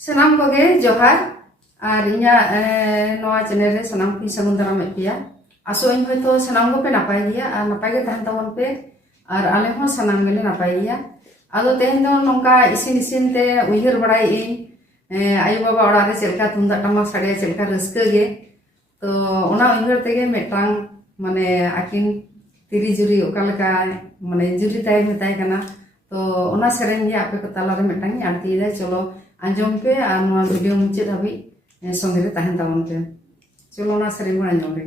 Sanam koge johar ar inya noa channel re sanam ki sagun daram epia aso in hoyto sanam go pe napai dia ar napai ge tahan tabon pe ar ale hon sanam gele napai dia ado tehen do nongka isin te uyhir barai in ayu baba ora re chelka tundak tamak sade chelka raska ge to ona uyhir tege metang mane akin tiri juri okaleka mane juri tay metai kana to ona sereng ge ape ko tala re metang arti da cholo anjom pe anu video muncul tapi songgere tahan tabon pe cholo na sereng go anjom pe